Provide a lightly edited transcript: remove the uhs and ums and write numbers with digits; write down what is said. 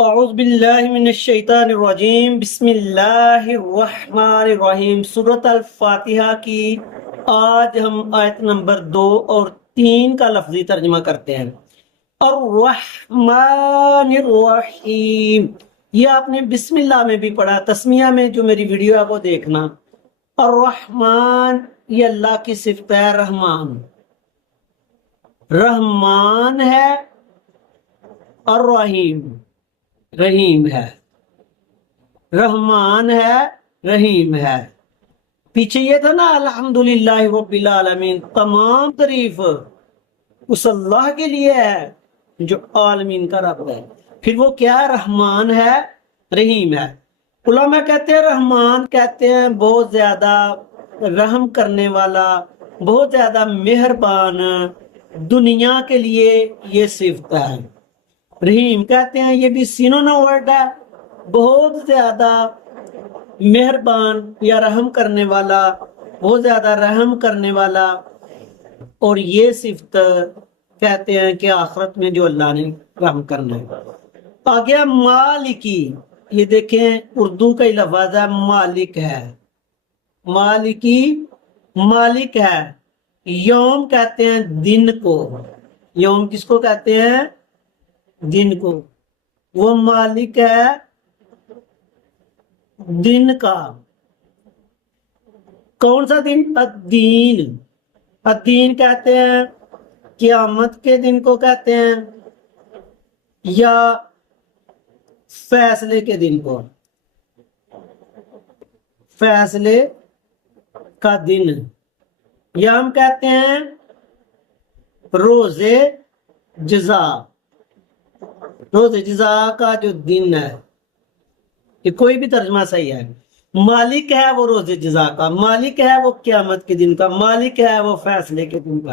اعوذ باللہ من الشیطان الرجیم، بسم اللہ الرحمن الرحیم۔ سورۃ الفاتحہ کی آج ہم آیت نمبر 2 اور 3 کا لفظی ترجمہ کرتے ہیں۔ الرحمن الرحیم، یہ آپ نے بسم اللہ میں بھی پڑھا، تسمیہ میں جو میری ویڈیو ہے وہ دیکھنا۔ الرحمن یہ اللہ کی صفت ہے، رحمان رحمان ہے، الرحیم رحیم ہے، رحمان ہے رحیم ہے۔ پیچھے یہ تھا نا الحمدللہ رب العالمین، تمام تعریف اس اللہ کے لیے ہے جو عالمین کا رب ہے۔ پھر وہ کیا ہے؟ رحمان ہے رحیم ہے۔ علماء کہتے ہیں رحمان کہتے ہیں بہت زیادہ رحم کرنے والا، بہت زیادہ مہربان، دنیا کے لیے یہ صفت ہے۔ رحیم کہتے ہیں یہ بھی سینونیم ورڈ ہے، بہت زیادہ مہربان یا رحم کرنے والا، بہت زیادہ رحم کرنے والا۔ اور یہ صفت کہتے ہیں کہ آخرت میں جو اللہ نے رحم کرنا ہے۔ آگے مالکی، یہ دیکھیں اردو کا ہی لفظ ہے، مالک ہے، مالکی مالک ہے۔ یوم کہتے ہیں دن کو، یوم کس کو کہتے ہیں؟ دن کو۔ وہ مالک ہے دن کا۔ کون سا دن؟ الدین، الدین کہتے ہیں قیامت کے دن کو کہتے ہیں، یا فیصلے کے دن کو، فیصلے کا دن، یا ہم کہتے ہیں روزے جزا، روز جزا کا جو دن ہے، کہ کوئی بھی ترجمہ صحیح ہے۔ مالک ہے وہ روز جزا کا، مالک ہے وہ قیامت کے دن کا، مالک ہے وہ فیصلے کے دن کا۔